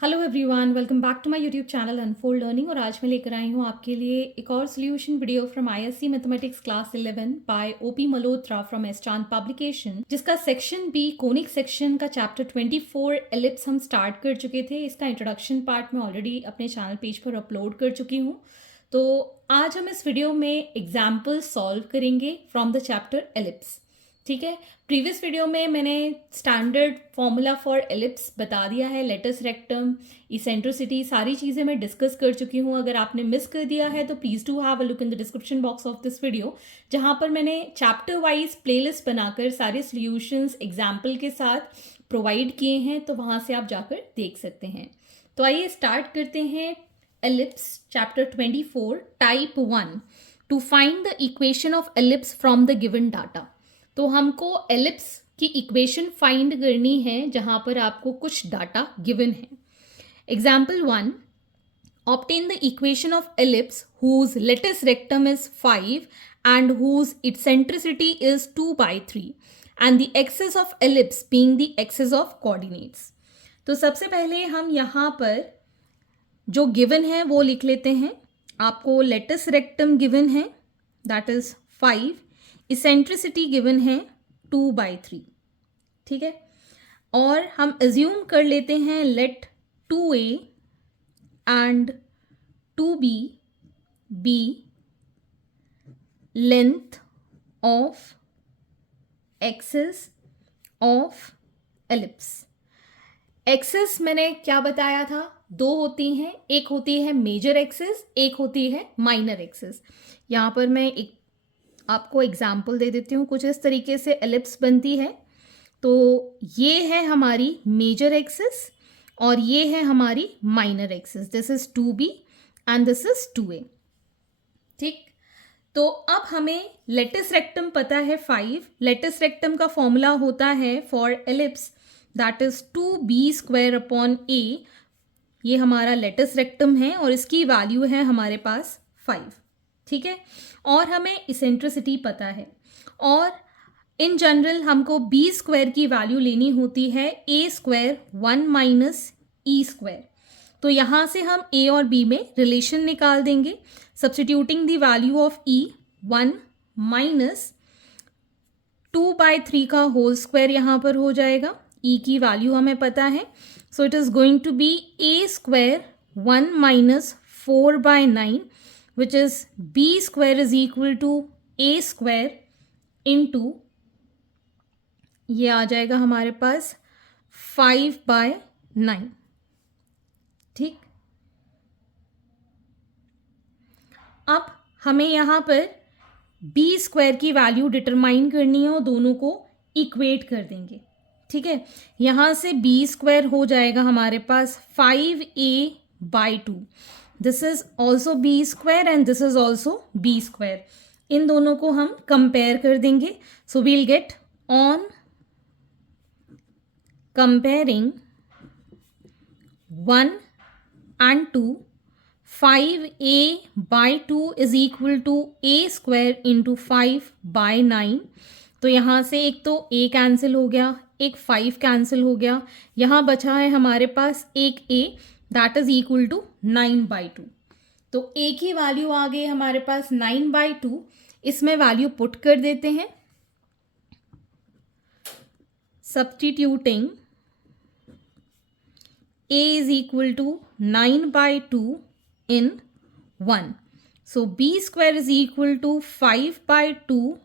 Hello everyone, welcome back to my YouTube channel unfold learning. और आज मैं लेकर आई हूँ आपके लिए एक और solution video from ISC mathematics class 11 by OP Malhotra from S Chand publication, जिसका सेक्शन बी कोनिक सेक्शन का चैप्टर 24 एलिप्स हम स्टार्ट कर चुके थे। इसका इंट्रोडक्शन पार्ट मैं ऑलरेडी अपने चैनल पेज पर अपलोड कर चुकी हूँ। तो आज हम इस वीडियो में एग्जाम्पल सॉल्व करेंगे फ्रॉम द चैप्टर एलिप्स। ठीक है, प्रीवियस वीडियो में मैंने स्टैंडर्ड फॉर्मूला फॉर एलिप्स बता दिया है, लेटस रेक्टम, इसेंट्रिसिटी, सारी चीज़ें मैं डिस्कस कर चुकी हूँ। अगर आपने मिस कर दिया है तो please do have a look in the description box of this video, जहाँ पर मैंने चैप्टर वाइज प्लेलिस्ट बनाकर सारे सॉल्यूशंस एग्जाम्पल के साथ प्रोवाइड किए हैं, तो वहाँ से आप जाकर देख सकते हैं। तो आइए स्टार्ट करते हैं। Ellipse chapter 24 type 1, to find the equation of ellipse from the given data. तो हमको एलिप्स की इक्वेशन फाइंड करनी है जहां पर आपको कुछ डाटा गिवन है। Example 1, obtain the equation of ellipse whose latus rectum is 5 and whose eccentricity is 2/3 and the axis of ellipse being the axis of coordinates. तो सबसे पहले हम यहाँ पर जो गिवन है वो लिख लेते हैं। आपको लेटिस रेक्टम गिवन है, दैट इज 5, इसेंट्रिसिटी गिवन है 2/3। ठीक है, और हम अज्यूम कर लेते हैं let 2a and 2b be length of axis of ellipse. Axis मैंने क्या बताया था, दो होती हैं, एक होती है मेजर एक्सिस, एक होती है माइनर एक्सिस। यहाँ पर मैं एक आपको एग्जाम्पल दे देती हूँ। कुछ इस तरीके से एलिप्स बनती है। तो ये है हमारी मेजर एक्सिस और ये है हमारी minor axis. This is 2b and this is 2a। ठीक, तो अब हमें लेटिस रेक्टम पता है 5। लेटिस रेक्टम का फॉर्मूला होता है for ellipse, that is 2b² a। ये हमारा लेटिस रेक्टम है और इसकी वैल्यू है हमारे पास 5। ठीक है, और हमें इसेंट्रिसिटी पता है, और इन जनरल हमको b² की वैल्यू लेनी होती है a² 1 - e²। तो यहाँ से हम a और b में रिलेशन निकाल देंगे, substituting the value of e 1 - 2/3 का होल स्क्वायर यहाँ पर हो जाएगा। e की वैल्यू हमें पता है, so it is going to be a² 1 - 4/9, which is b² is equal to a² into, ये आ जाएगा हमारे पास 5/9। ठीक, अब हमें यहाँ पर b² की वैल्यू डिटरमाइन करनी है और दोनों को इक्वेट कर देंगे। ठीक है, यहाँ से b² हो जाएगा हमारे पास 5a/2। This is also b² and this is also b²। इन दोनों को हम कंपेयर कर देंगे। So we'll get on comparing 1 and 2, 5a/2 is equal to a² into 5/9। तो यहाँ से एक तो a कैंसिल हो गया, एक 5 कैंसिल हो गया, यहाँ बचा है हमारे पास एक a, that is equal to 9/2। तो a की वैल्यू आ गई हमारे पास 9/2। इसमें वैल्यू पुट कर देते हैं, substituting a is equal to 9/2 in 1. So b² is equal to 5/2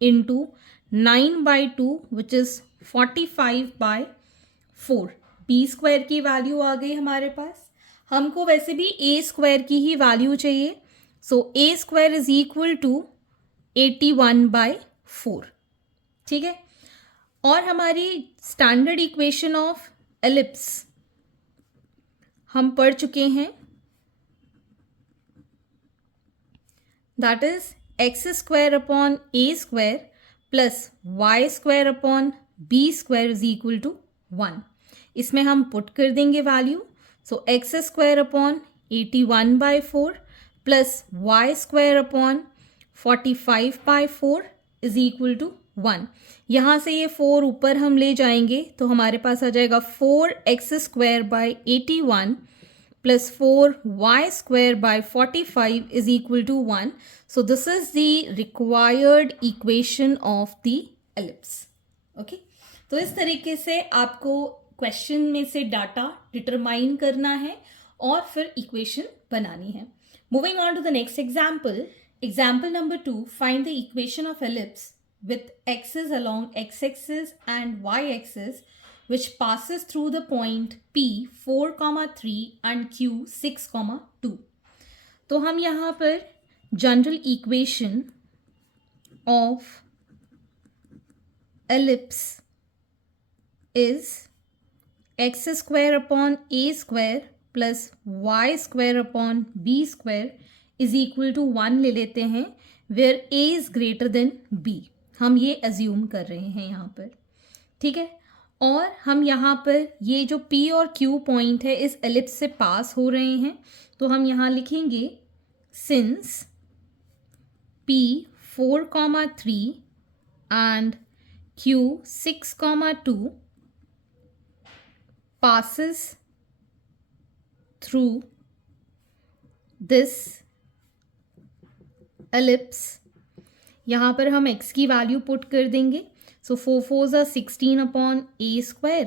into 9/2, which is 45/4। b² की वैल्यू आ गई हमारे पास। हमको वैसे भी a² की ही वैल्यू चाहिए, सो a² is equal to 81/4। ठीक है, और हमारी स्टैंडर्ड इक्वेशन ऑफ एलिप्स हम पढ़ चुके हैं, that is x² a² plus y² b² is equal to 1। इसमें हम पुट कर देंगे value. So x² 81/4 plus y² 45/4 is equal to 1। यहाँ से ये 4 ऊपर हम ले जाएंगे तो हमारे पास आ जाएगा 4x² by 81 plus 4y² by 45 is equal to 1। So this is the required equation of the ellipse. Okay, तो इस तरीके से आपको क्वेश्चन में से डाटा डिटरमाइन करना है और फिर इक्वेशन बनानी है। Moving on to the next example, example number 2, find the equation of ellipse with x's along x-axis and y-axis which passes through the point P 4,3 and Q 6,2। तो हम यहाँ पर general equation of ellipse is x² upon a² plus y² upon b² is equal to 1 ले लेते हैं, where a is greater than b। हम ये assume कर रहे हैं यहाँ पर, ठीक है। और हम यहाँ पर ये जो p और q पॉइंट है इस एलिप्स से पास हो रहे हैं, तो हम यहाँ लिखेंगे since p 4,3 and q 6,2 passes through this ellipse, यहाँ पर हम x की वैल्यू पुट कर देंगे। So 4 4s are 16 upon a²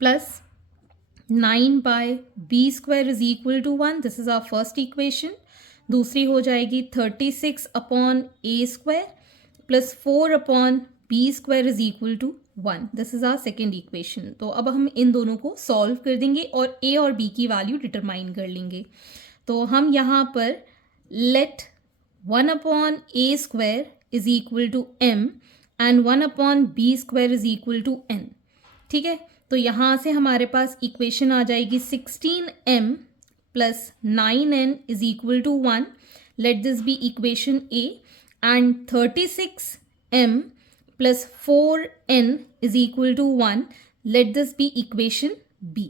plus 9 by b² is equal to 1। This is our first equation. दूसरी हो जाएगी 36 upon a² plus 4 upon b² is equal to 1। This is our second equation. तो अब हम इन दोनों को सॉल्व कर देंगे और a और b की वैल्यू डिटरमाइन कर लेंगे। तो हम यहाँ पर late 1 upon a² is equal to m and 1 upon b² is equal to n, ठीक है। तो यहाँ से हमारे पास इक्वेशन आ जाएगी 16m plus 9n is equal to 1। let this be equation A and 36m plus 4n is equal to 1। let this be equation B,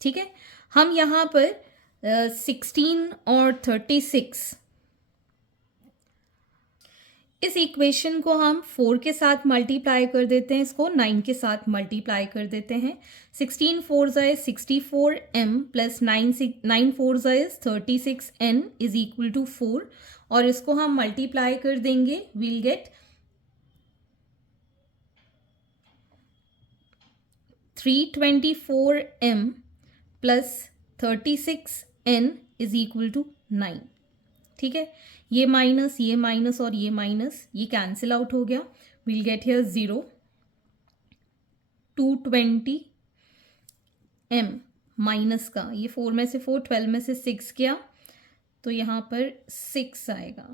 ठीक है। हम यहाँ पर 16 और 36 इस इक्वेशन को हम 4 के साथ मल्टीप्लाई कर देते हैं, इसको 9 के साथ मल्टीप्लाई कर देते हैं। 16 4s are 64m plus 9 4s are 36n is equal to 4 और इसको हम मल्टीप्लाई कर देंगे, will get 324m plus 36n is equal to 9, ठीक है। ये माइनस और ये माइनस, ये कैंसिल आउट हो गया। Will get here 0। 220 m minus का, ये 4 में से 4, 12 में से 6 गया तो यहाँ पर 6 आएगा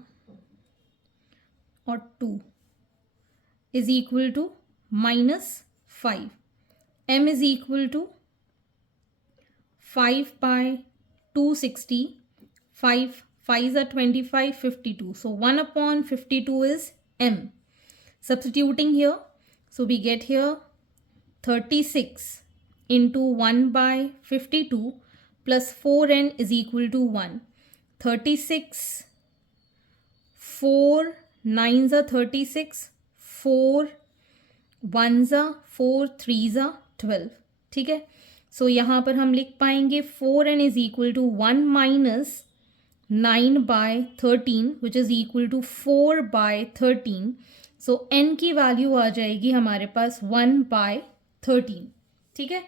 और 2 is equal to -5। m is equal to 5 by 260, 5 5s are 25, 52. So 1 upon 52 is m. Substituting here, so we get here 36 into 1 by 52 plus 4n is equal to 1. 36, 4 9s are 36, 4 1s are 4, 3s are 12, ठीक है। सो यहाँ पर हम लिख पाएंगे 4n is equal to 1 minus 9 by 13 which is equal to 4 by 13। So n की value आ जाएगी हमारे पास 1 by 13, ठीक है।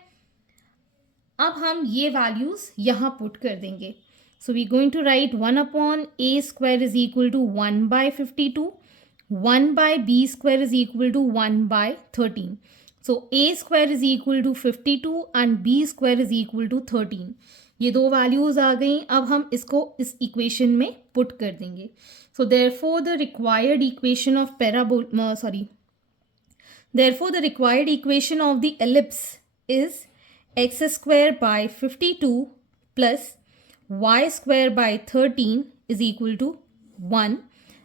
अब हम ये वैल्यूज यहाँ पुट कर देंगे। So we going to write 1 upon a² is equal to 1 by 52, 1 by b² is equal to 1 by 13। So a² is equal to 52 and b² is equal to 13। ये दो वैल्यूज आ गई। अब हम इसको इस इक्वेशन में पुट कर देंगे। So therefore the required equation of therefore the required equation of the ellipse is x² by 52 plus y² by 13 is equal to 1,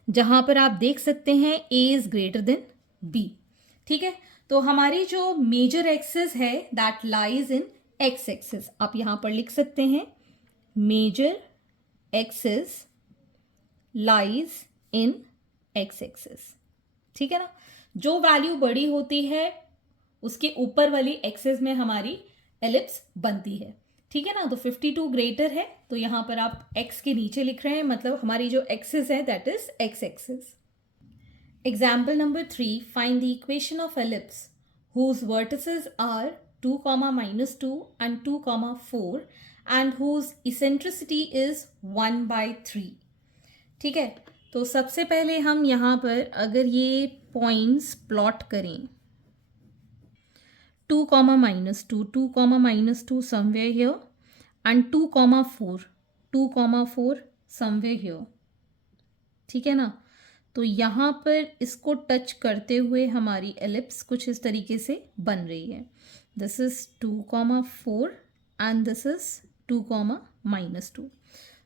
जहाँ पर आप देख सकते हैं a is greater than b, ठीक है। तो हमारी जो मेजर एक्सिस है that lies in X axis, आप यहाँ पर लिख सकते हैं major axis lies in X axis, ठीक है ना। जो वैल्यू बड़ी होती है उसके ऊपर वाली एक्सेस में हमारी एलिप्स बनती है, ठीक है ना। तो 52 ग्रेटर है, तो यहाँ पर आप x के नीचे लिख रहे हैं, मतलब हमारी जो एक्सेस है that is x axis. Example number 3, find the equation of ellipse whose vertices are 2, -2 and 2, 4 and whose eccentricity is 1/3। ठीक है, तो सबसे पहले हम यहाँ पर अगर ये पॉइंट्स प्लॉट करें, 2, -2, 2, -2 somewhere here and 2, 4, 2, 4 somewhere here, ठीक है ना। तो यहाँ पर इसको टच करते हुए हमारी एलिप्स कुछ इस तरीके से बन रही है। This is 2, 4 and this is 2, -2।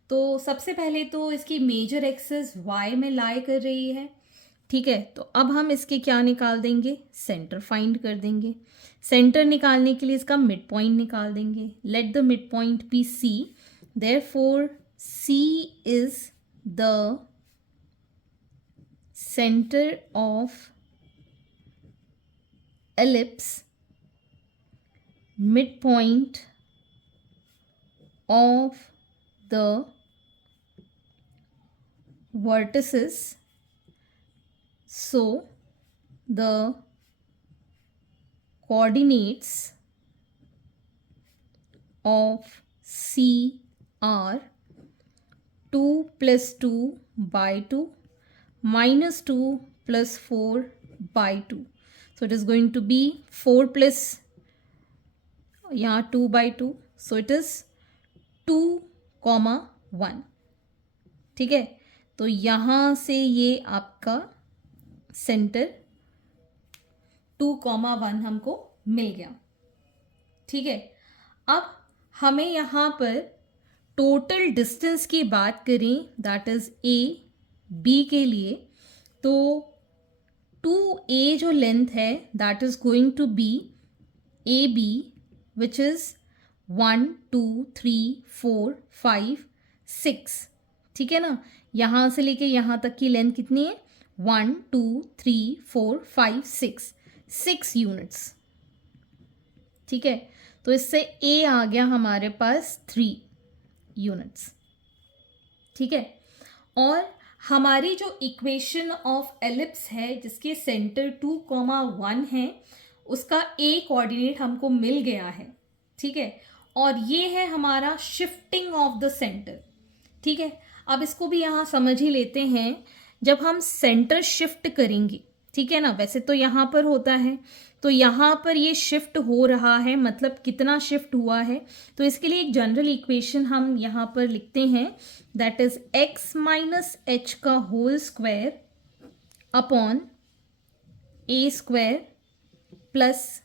तो सबसे पहले तो इसकी मेजर एक्सिस y में लाई कर रही है, ठीक है। तो अब हम इसके क्या निकाल देंगे, सेंटर फाइंड कर देंगे। सेंटर निकालने के लिए इसका मिड पॉइंट निकाल देंगे। Let the mid point be C, therefore C is the center of ellipse, midpoint of the vertices, so the coordinates of C are 2 + 2/2 -2 + 4/2. So it is going to be 4 plus यहाँ 2/2, so it is 2, 1, ठीक है। तो यहाँ से ये आपका centre 2, 1 हमको मिल गया, ठीक है। अब हमें यहाँ पर टोटल डिस्टेंस की बात करें, दैट इज ए बी के लिए, तो 2a जो लेंथ है that is going to be A B which is 1, 2, 3, 4, 5, 6, ठीक है ना। यहाँ से लेके यहाँ तक की लेंथ कितनी है, 1, 2, 3, 4, 5, 6 यूनिट्स, ठीक है। तो इससे a आ गया हमारे पास 3 यूनिट्स, ठीक है। और हमारी जो इक्वेशन ऑफ एलिप्स है जिसके सेंटर 2, 1 है, उसका a कोऑर्डिनेट हमको मिल गया है, ठीक है। और ये है हमारा शिफ्टिंग ऑफ द सेंटर, ठीक है। अब इसको भी यहाँ समझ ही लेते हैं। जब हम सेंटर शिफ्ट करेंगे, ठीक है ना, वैसे तो यहाँ पर होता है, तो यहाँ पर ये शिफ्ट हो रहा है, मतलब कितना शिफ्ट हुआ है। तो इसके लिए एक जनरल इक्वेशन हम यहाँ पर लिखते हैं, दैट इज x - h का whole square upon a square plus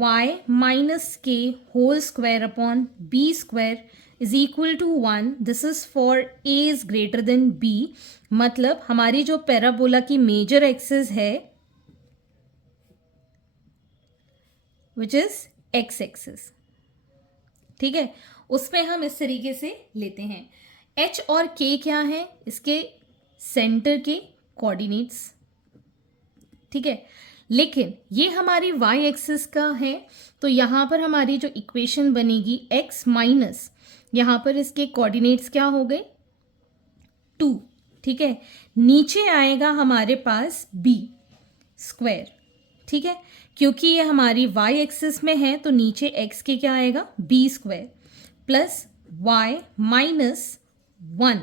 y - k whole square upon b square is equal to 1। This is for a is greater than b, मतलब हमारी जो पैराबोला की मेजर एक्सिस है विच is x axis, ठीक है, उसमें हम इस तरीके से लेते हैं। h और k क्या है, इसके सेंटर के कोऑर्डिनेट्स, ठीक है। लेकिन ये हमारी y एक्सिस का है, तो यहाँ पर हमारी जो इक्वेशन बनेगी x माइनस, यहाँ पर इसके कोऑर्डिनेट्स क्या हो गए, 2, ठीक है। नीचे आएगा हमारे पास b स्क्वायर, ठीक है, क्योंकि ये हमारी y एक्सिस में है, तो नीचे x के क्या आएगा, b स्क्वायर प्लस y - 1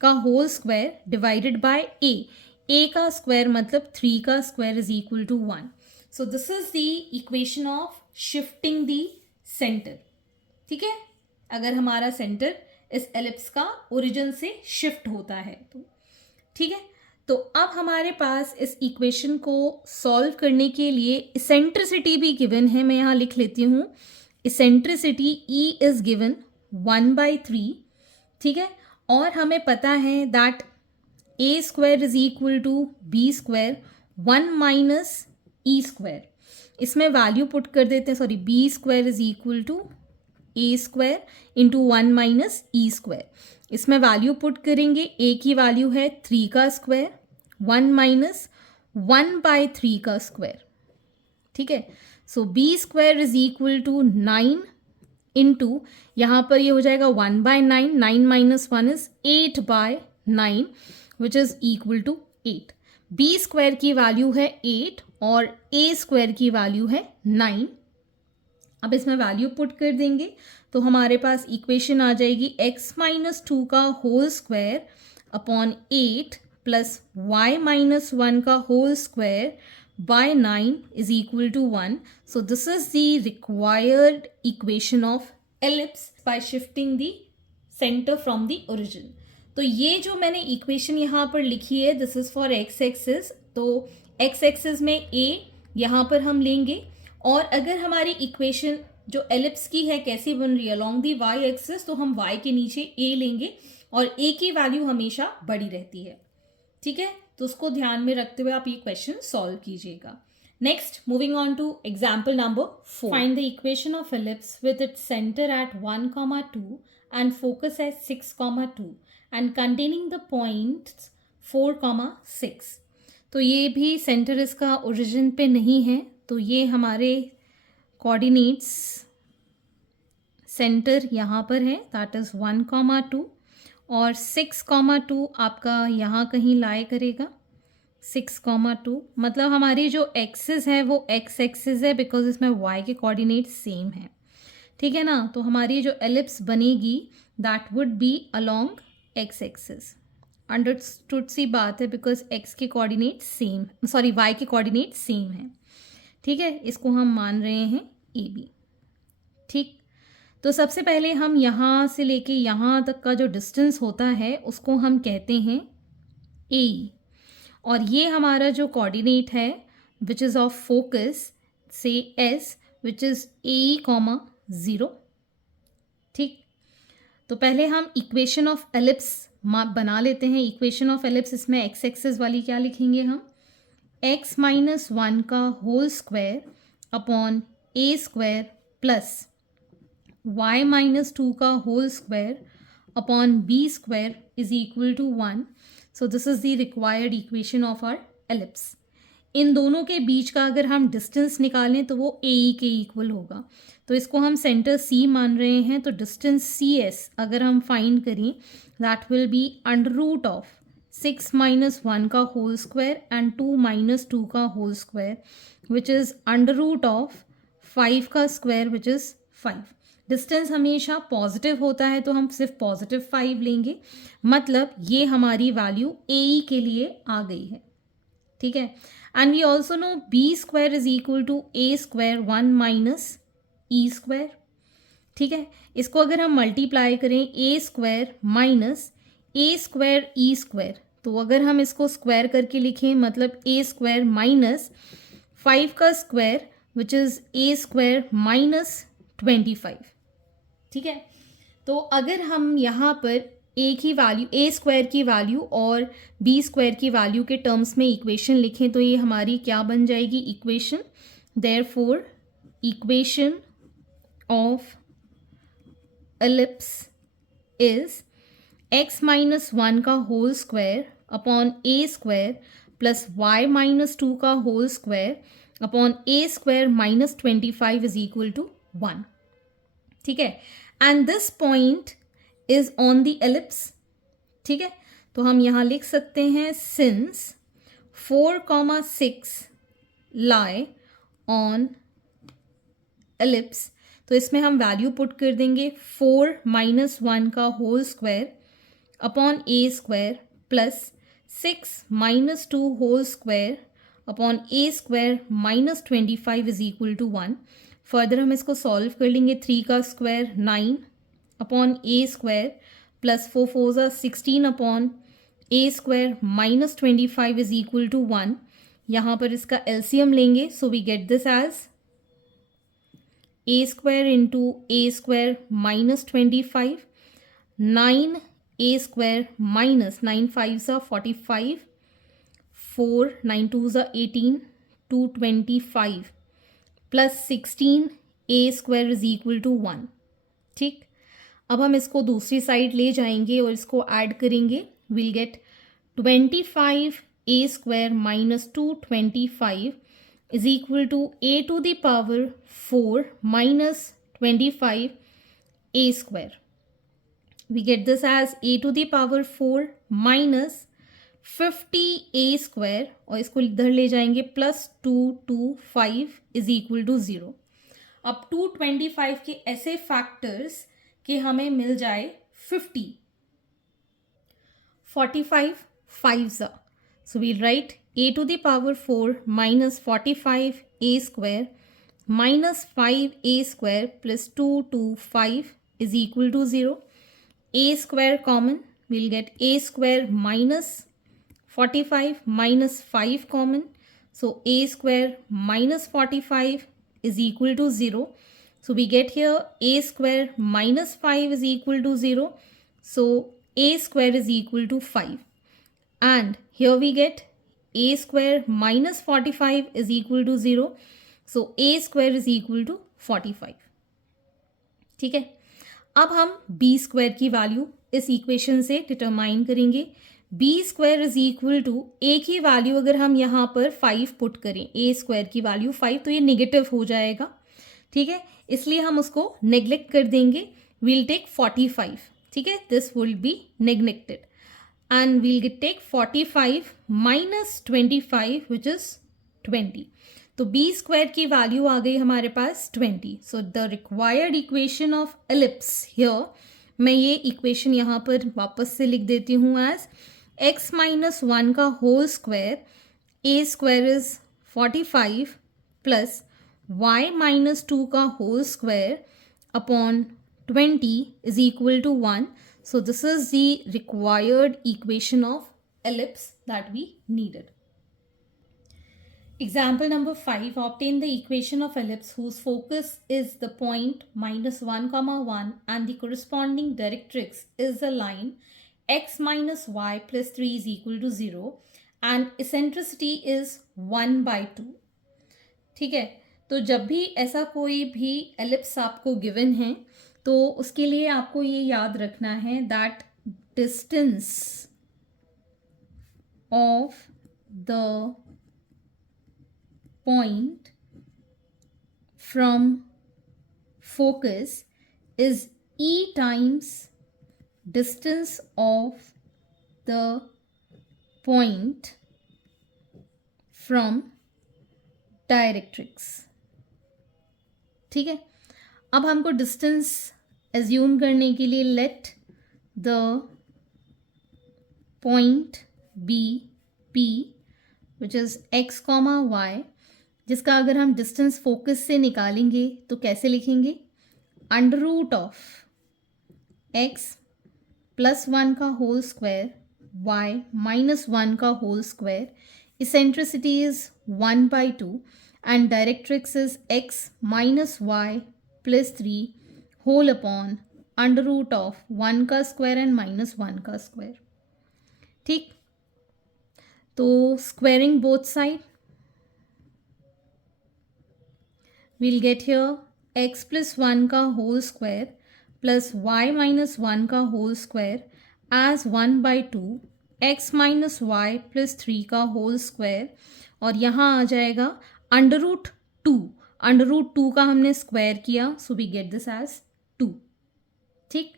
का whole square divided by a का स्क्वायर मतलब 3 का square is equal to 1। So this is the equation of shifting the centre, ठीक है। अगर हमारा सेंटर इस एलिप्स का ओरिजिन से शिफ्ट होता है तो, ठीक है। तो अब हमारे पास इस इक्वेशन को सॉल्व करने के लिए इसेंट्रिसिटी भी गिवन है, मैं यहाँ लिख लेती हूँ। इसेंट्रिसिटी E इज गिवन 1/3, ठीक है। और हमें पता है that a square is equal to b square 1 - e square. इसमें वैल्यू पुट कर देते हैं, sorry, b square is equal to a square into 1 - e square. इसमें वैल्यू पुट करेंगे, a की वैल्यू है 3 का स्क्वायर, 1 - 1/3 का स्क्वायर, ठीक है। So B square is equal to 9 into, यहाँ पर ये हो जाएगा 1/9, 9 minus 1 is 8/9 which is equal to 8। B square की वैल्यू है 8 और ए स्क्वायर की वैल्यू है 9। अब इसमें वैल्यू पुट कर देंगे तो हमारे पास इक्वेशन आ जाएगी x-2 का whole square upon 8 plus y-1 का whole square by 9 is equal to 1. So this is the required equation of ellipse by shifting the center from the origin. तो ये जो मैंने इक्वेशन यहाँ पर लिखी है this is for x axis, तो एक्स एक्सिस में ए यहाँ पर हम लेंगे, और अगर हमारी इक्वेशन जो एलिप्स की है कैसी बन रही है अलोंग दी वाई एक्सिस, तो हम वाई के नीचे ए लेंगे और ए की वैल्यू हमेशा बड़ी रहती है, ठीक है। तो उसको ध्यान में रखते हुए आप ये क्वेश्चन सॉल्व कीजिएगा। Next, moving on to example number 4। Find the equation of ellipse with its centre at 1,2 and focus at 6,2 and containing the points 4,6। तो ये भी सेंटर इसका ओरिजिन पे नहीं है, तो ये हमारे कोऑर्डिनेट्स सेंटर यहाँ पर है, दैट इज 1,2 और 6,2 आपका यहाँ कहीं लाई करेगा। 6,2 मतलब हमारी जो एक्सिस है वो एक्स एक्सिस है बिकॉज इसमें वाई के कोऑर्डिनेट सेम है, ठीक है ना। तो हमारी जो एलिप्स बनेगी that would be along X axis. Understood सी बात है बिकॉज एक्स के कोऑर्डिनेट सेम, सॉरी वाई के कोऑर्डिनेट सेम है, ठीक है। इसको हम मान रहे हैं ए बी, ठीक। तो सबसे पहले हम यहाँ से लेके यहाँ तक का जो डिस्टेंस होता है उसको हम कहते हैं ए, और ये हमारा जो कोऑर्डिनेट है विच इज़ ऑफ फोकस से एस विच इज़ A, 0, ठीक। तो पहले हम इक्वेशन ऑफ एलिप्स बना लेते हैं। इक्वेशन ऑफ एलिप्स इसमें एक्स एक्सिस वाली क्या लिखेंगे हम, x-1 का whole square upon A square plus y-2 का whole square upon B square is equal to 1। So this is the required equation of our ellipse. इन दोनों के बीच का अगर हम डिस्टेंस निकालें तो वो ए के इक्वल होगा, तो इसको हम सेंटर सी मान रहे हैं। तो डिस्टेंस सी एस अगर हम फाइंड करें that will be under root of 6-1 का होल स्क्वायर एंड 2-2 का whole square which is under root of 5 का स्क्वायर विच इज़ 5। डिस्टेंस हमेशा पॉजिटिव होता है तो हम सिर्फ पॉजिटिव 5 लेंगे, मतलब ये हमारी वैल्यू ए के लिए आ गई है, ठीक है। And we also know B square is equal to A square 1 minus E square, ठीक है। इसको अगर हम मल्टीप्लाई करें A square minus A square E square, तो अगर हम इसको स्क्वायर करके लिखें मतलब ए स्क्वायर माइनस 5 का square which is a square minus 25, ठीक है। तो अगर हम यहाँ पर ए की वैल्यू, ए स्क्वायर की वैल्यू और बी स्क्वायर की वैल्यू के टर्म्स में इक्वेशन लिखें तो ये हमारी क्या बन जाएगी equation. Therefore equation of ellipse is x-1 का whole square upon A square plus y-2 का whole square upon A square minus 25 is equal to 1, ठीक है। And this point is on the ellipse, ठीक है। तो हम यहाँ लिख सकते हैं सिंस 4,6 लाई ऑन एलिप्स, तो इसमें हम वैल्यू पुट कर देंगे 4-1 का whole square upon A square plus 6-2 whole square upon A square minus 25 is equal to 1। Further हम इसको सॉल्व कर लेंगे, 3 का square 9 upon A square plus 4 16 upon A square minus 25 is equal to 1। यहाँ पर इसका एलसीएम लेंगे, so we get this as A square into A square minus 25, 9 A square minus 9 5 45, 4 9 2 18, 225 plus 16 A square is equal to 1, ठीक। अब हम इसको दूसरी side ले जाएंगे और इसको ऐड करेंगे, will get 25 a square minus 225 is equal to a to the power 4 minus 25 a square. We get this as a to the power 4 minus 50 a square, और इसको इधर ले जाएंगे प्लस 225 इज इक्वल टू 0. अब 225 के ऐसे factors कि हमें मिल जाए 50. 45 5s. So we'll write a to the power 4 minus 45 a square minus 5 a square plus 225 is equal to 0. A square common, we'll get a square minus 45 minus 5 common. So a square minus 45 is equal to 0. So we get here a square minus 5 is equal to 0. So a square is equal to 5. And here we get a square minus 45 is equal to 0. So a square is equal to 45. ठीक है. अब हम b square की value इस equation से determine करेंगे. b square is equal to a की value अगर हम यहाँ पर 5 पुट करें, a स्क्वायर की वैल्यू 5, तो ये नेगेटिव हो जाएगा. ठीक है, इसलिए हम उसको नेग्लेक्ट कर देंगे. We'll take 45. ठीक है, this will be neglected and we'll take 45 minus 25 which is 20. तो b स्क्वायर की वैल्यू आ गई हमारे पास 20. So the required equation of ellipse here, मैं ये इक्वेशन यहाँ पर वापस से लिख देती हूँ एज x माइनस 1 का whole square, a square is 45 plus y minus 2 का whole square upon 20 is equal to 1. So this is the required equation of ellipse that we needed. Example number 5. Obtain the equation of ellipse whose focus is the point minus 1 comma 1 and the corresponding directrix is the line x minus y plus 3 is equal to 0 and eccentricity is 1 by 2. ठीक है, तो जब भी ऐसा कोई भी ellipse आपको given है तो उसके लिए आपको ये याद रखना है that distance of the point from focus is e times distance of the point from directrix. ठीक है, अब हमको डिस्टेंस एज्यूम करने के लिए let the point be P which is x comma y, जिसका अगर हम डिस्टेंस फोकस से निकालेंगे तो कैसे लिखेंगे? Under root of x plus 1 का होल स्क्वायर y माइनस 1 का whole square, eccentricity is 1 by 2 and directrix is x minus y plus 3 whole upon under root of 1 का स्क्वायर एंड माइनस 1 का square. ठीक, तो squaring both side we'll get here x plus 1 का whole square plus y minus 1 का whole square as 1 by 2 x minus Y plus 3 का whole square, और यहाँ आ जाएगा अंडर रूट 2. अंडर रूट 2 का हमने स्क्वायर किया, so we get this as 2. ठीक,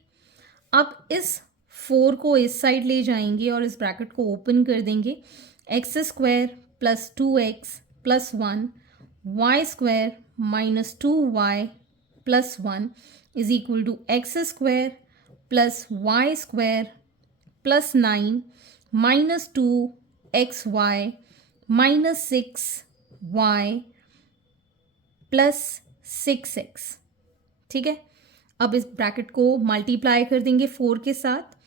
अब इस 4 को इस साइड ले जाएंगे और इस ब्रैकेट को ओपन कर देंगे. X square plus 2x plus 1 Y square minus 2y plus 1 is equal to x square plus y square plus 9 minus 2xy minus 6y plus 6x. ठीक है, अब इस ब्रैकेट को मल्टीप्लाई कर देंगे 4 के साथ.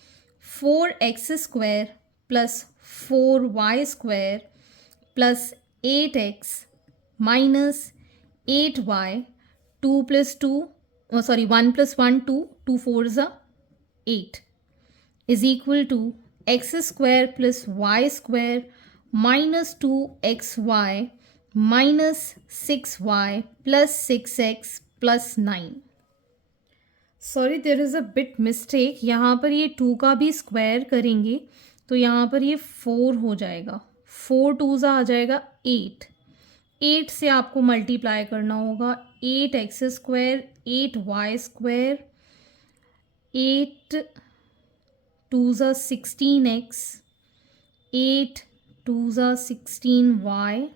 4x square plus 4y square plus 8x minus 8y 2 plus 2 1 plus 1 2 2 4s are 8 is equal to x square plus y square minus 2xy minus 6y plus 6x plus 9. Sorry, there is a bit mistake. यहाँ पर ये 2 का भी square करेंगे तो यहाँ पर ये 4 हो जाएगा. 4 टूज़ा आ जाएगा 8। 8 से आपको मल्टीप्लाई करना होगा 8x², 8y², 8 टूज़ा 16x, 8 टूज़ा 16y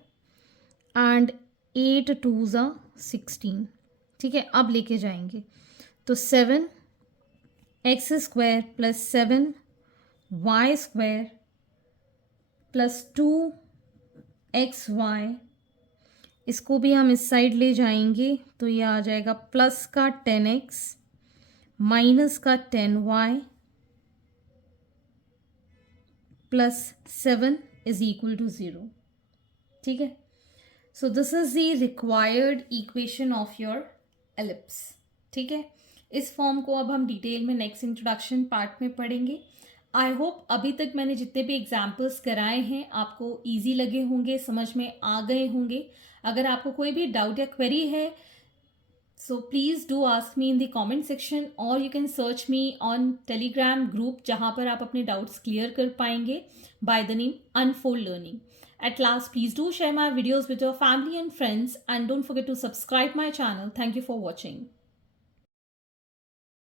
and 8 टूज़ा 16। ठीक है, अब लेके जाएंगे तो 7x² plus 7y² plus 2xy, इसको भी हम इस साइड ले जाएंगे तो ये आ जाएगा प्लस का 10x माइनस का 10y plus 7 is equal to 0। ठीक है, सो this is the required equation of your ellipse. ठीक है, इस फॉर्म को अब हम डिटेल में नेक्स्ट इंट्रोडक्शन पार्ट में पढ़ेंगे। आई होप अभी तक मैंने जितने भी एग्जाम्पल्स कराए हैं आपको ईजी लगे होंगे, समझ में आ गए होंगे। अगर आपको कोई भी डाउट या क्वेरी है so please do ask me in the comment section or you can search me on telegram group जहाँ पर आप अपने doubts clear कर पाएंगे by the name Unfold Learning. At last, please do share my videos with your family and friends and don't forget to subscribe my channel. Thank you for watching.